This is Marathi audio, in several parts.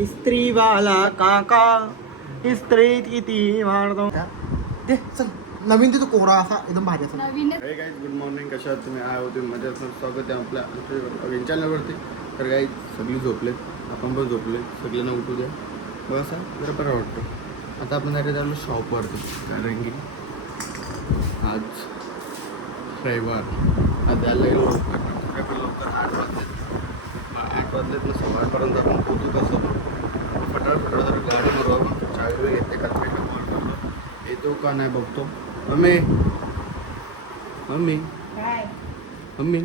इस्त्रीवाला काका इस्त्री किती मारतो दे चल नवीन तिथं कोरा असा एकदम भारी असा हे गाईज गुड मॉर्निंग. कशा आहात तुम्ही? आय होते मजा स्वागत आहे आपल्या नवीन चॅनलवरती. तर गाईज सगळी झोपलेत, आपण पण झोपले, सगळ्यांना उठू द्या. बघ असा जरा बरं वाटतं. आता आपण जायचं झालं शॉपवरती, कारण की आज रविवार. आज द्यायला गेलो लवकर 8 वाजले. 8 वाजलेत ना 8:15 आपण पोहोचू. कसं फटाफट जर गाडी करू आपण चावी घेते का कॉल करतो येतो का नाही बघतो. मम्मी मम्मी मम्मी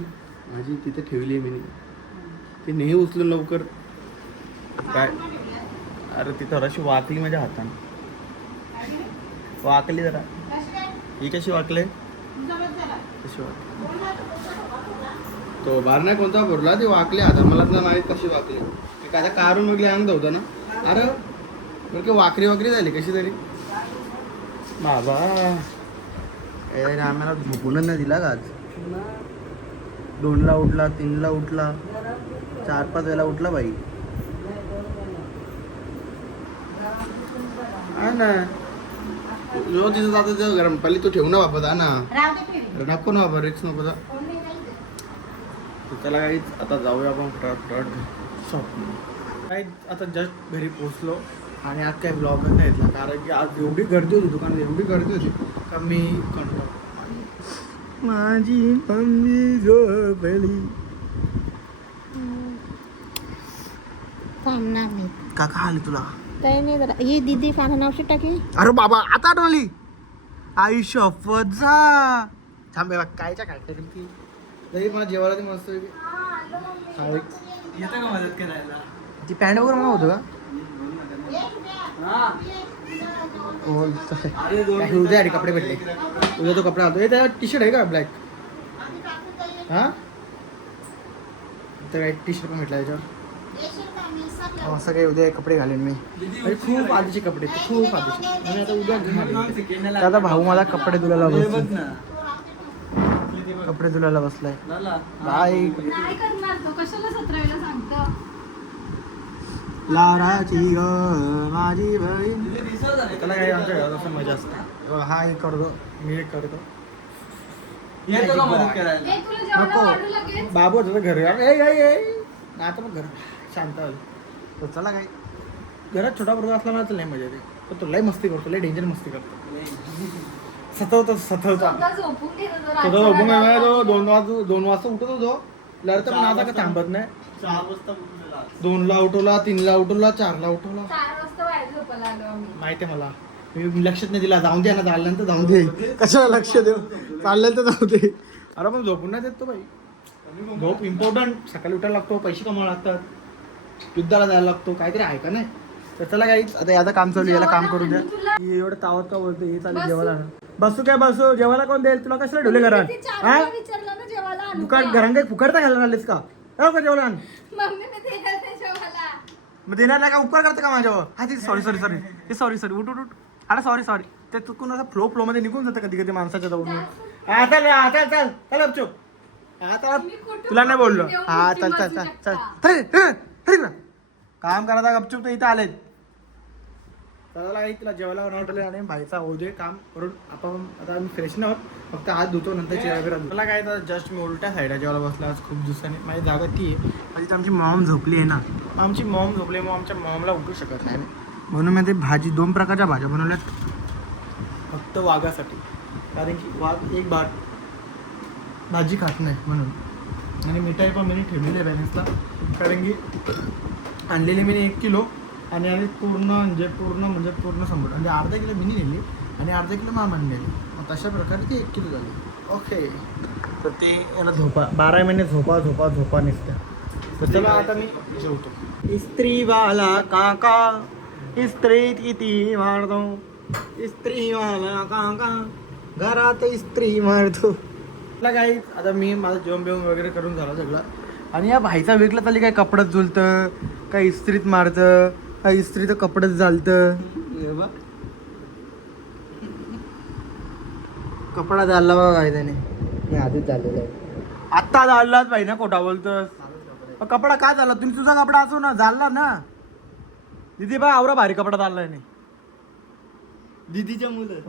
माझी तिथे ठेवली आहे मी, ती नाही उचलून लवकर. काय अरे ती थोडीशी वाकली माझ्या हाताने, वाकली जरा. ही कशी वाकले? कशी वाकली? तो बार नाही कोणता बोलला, ती वाकली आता. मला तर माहीत कशी वाकली. मी काय कारून वगैरे अंग होता ना. अरे बरं वाकरी वाकरी झाली कशी तरी. बाबा आम्हाला झोपूनच नाही दिला का आज. 2ला उठला, 3ला उठला, 4-5 वेळेला उठला बाई. हा ना जो तिथं जातो गरम पहिले तू ठेवू ना बाबा. ना नको ना बाबा, रिक्स नको. चला काही आता जाऊया आपण फटाफट शॉप. काही आता जस्ट घरी पोचलो आणि आज काही ब्लॉगच नाही घेतला, कारण की आज एवढी गर्दी होती दुकानात, एवढी गर्दी होती का मी कंटाळलो. माझी मम्मी झोपली. काका आली तुला? काही नाही जरा ही दीदी पाना नावशी टाकी. अरे बाबा आता आठवली. आई शपथ जा थांब बघ कायच्या काय की तरी मला जेवायला ती मस्त येतं का मदत करायला. ती पॅन्ट वगैरे मला होतं का? उद्या आणि कपडे भेटले. उद्या तो कपडा आणतो. त्याला टी शर्ट आहे का ब्लॅक? हां तर काही टी शर्ट पण भेटला याच्यावर. असं काही उद्या कपडे घालेन मी. अरे खूप आधीचे कपडे, खूप आधीचे. आणि आता उद्या घालेन. आता भाऊ मला कपडे धुलायला बसलाय. कपडे धुलायला बसलाय. बाय. लाराची ग माझी बहीण. त्याला काही आमच्या घरात असं मजा असते. हा एक करतो, मी एक करतो. नको बाबू होतं घरी. आता मग घर शांत आलं तर चला काही घरात छोटा पोरगा असला मला तर लय मजा येते. पण तो लय मस्ती करतो, लय डेंजर मस्ती करतो. सतवतो स्वतः झोपून नाही. तो 2 वाजता उठत होतो लढतं, पण आता का थांबत नाही. 4 वाजता 2ला उठवला, 3ला उठवला, 4ला उठवला. माहिती आहे मला, मी लक्षात नाही दिला. जाऊन दे ना, चालल्यानंतर जाऊन दे. कशाला लक्ष देऊ, चाललं तर जाऊ दे. अरे पण झोपून नाही देत तो बाई. झोप इम्पॉर्टंट. सकाळी उठायला लागतो, पैसे कमावा लागतात, युद्धाला जायला लागतो, काहीतरी आहे का नाही. तर चला काही आता याचं काम चालू, याला काम करू द्या. एवढं तावत का बोलतो हे चालू जेवायला. बसू काय बसू, जेवायला कोण देईल तुला? कशाला ठेवले घरात? हा फुकट घरात काही फुकटता घालून आलेस का? का जेवला मग देणार नाही का? उपकार करतं का माझ्यावर? हा ते सॉरी उठ अरे सॉरी ते चुकून असं फ्लो मध्ये निघून जातं कधी कधी माणसाच्या जवळ. चल आता तुला नाही बोललो. हा चल काम करायचा गपचूप तर इथं आलेत. चला तिला जेवायला बनवले आणि भाईचा ओझे काम करून आपण आता आम्ही फ्रेश नाही होत, फक्त हात धुतो नंतर जेवायला. मला काय तर जस्ट मी उलट्या साईडला जेवायला बसला आज खूप दिवसांनी. माझी जागा ती आहे म्हणजे आमची मॉम झोपली आहे ना. आमची मॉम झोपली, मग आमच्या मॉमला उठू शकत नाही, म्हणून मी ते भाजी 2 प्रकारच्या भाज्या बनवल्यात फक्त वाघासाठी. कारण की वाघ एक भाजी खात नाही म्हणून. आणि मिठाई पण मी ठेवलेली आहे बॅलन्सला, कारण की आणलेली मी 1 किलो आणि पूर्ण 100 म्हणजे अर्धा किलो मी नेली आणि अर्धा किलो मामाने नेली. मग तशा प्रकारे ती 1 किलो झाली. ओके तर ते याला झोपा 12 महिने झोपा नसत्या. तर चला आता मी जेवतो. इस्त्रीवाला काका इस्त्री किती मारतो, इस्त्रीवाला काका घरात इस्त्री मारतो. काही आता मी माझं जेवण बिवण वगैरे करून झालं सगळं. आणि या भाईचा वेगळं चालली, काय कपडत झुलतं, काय इस्त्रीत मारतं, काय इस्त्री तर कपडत झालतं. कपडा झाला बघा काय त्याने. मी आधीच झालेलं आहे. आत्ता झालाच भाई ना, खोटा बोलतोस. कपडा काय झाला? तुम्ही तुझा कपडा असो ना, झाला ना. दीदी बा आवरा भारी कपडा चाललाय नाही दीदीच्या मुलं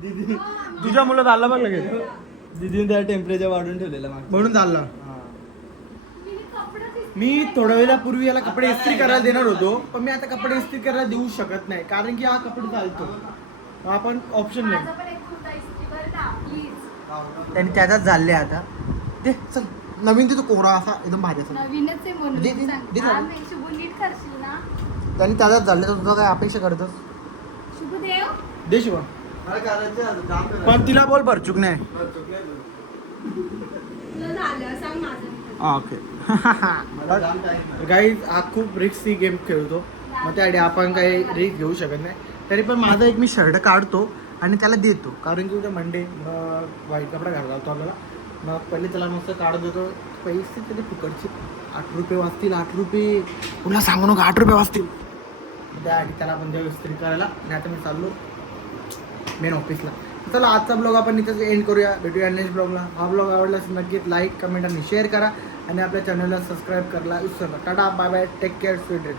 दीदी तुझ्या मुलं चाललं बघ लगेच दीदीने त्या टेम्परेचर वाढून ठेवलेला मागच्या. म्हणून चाललं मी थोड्या वेळापूर्वी याला कपडे इस्त्री करायला देणार होतो पण मी आता कपडे इस्त्री करायला देऊ शकत नाही कारण की हा कपडे चालतो मग आपण ऑप्शन नाही त्यांनी त्याच्यात झाले आता ते चल नवीन ते तो कोरा असा एकदम भारी असा नवीनच आहे म्हणून दे- दे- सांग. दे हा, झालं. मी शुभ नीट करशील ना त्यांनी त्याच्यात झाले तर तुझं काय अपेक्षा करतोस शुभदेव दे शिवा मला करायचं आहे, आता काम करायचं. पण तिला बोल भरचूक नाही चुकलंय तुझं. तुला झालं सांग माझं ओके मला काम time गाईज हा खूप रिस्की गेम खेळतो मग त्यासाठी आपण काही रिस्क घेऊ शकत नाही तरी पण माझा एक मी शर्ट काढतो आणि त्याला देतो कारण की उद्या मंडे मग वाईट कपडा घालायला लावतो आपल्याला मग पहिले त्याला मस्त काढून देतो पैसे त्याचे फुकटचे 8 रुपये वाचतील 8 रुपये तुला सांगू नका 8 रुपये वाचतील त्यासाठी त्याला आपण देऊ इस्त्री करायला आणि आता मी चाललो मेन ऑफिसला चला आजचा ब्लॉग आपण इथंच एंड करूया भेटूया नेक्स्ट ब्लॉगला हा ब्लॉग आवडला असेल नक्कीच लाईक कमेंट आणि शेअर करा आणि आपल्या चॅनलला सबस्क्राईब करायला विसरू नका tata bye bye take care sweet dream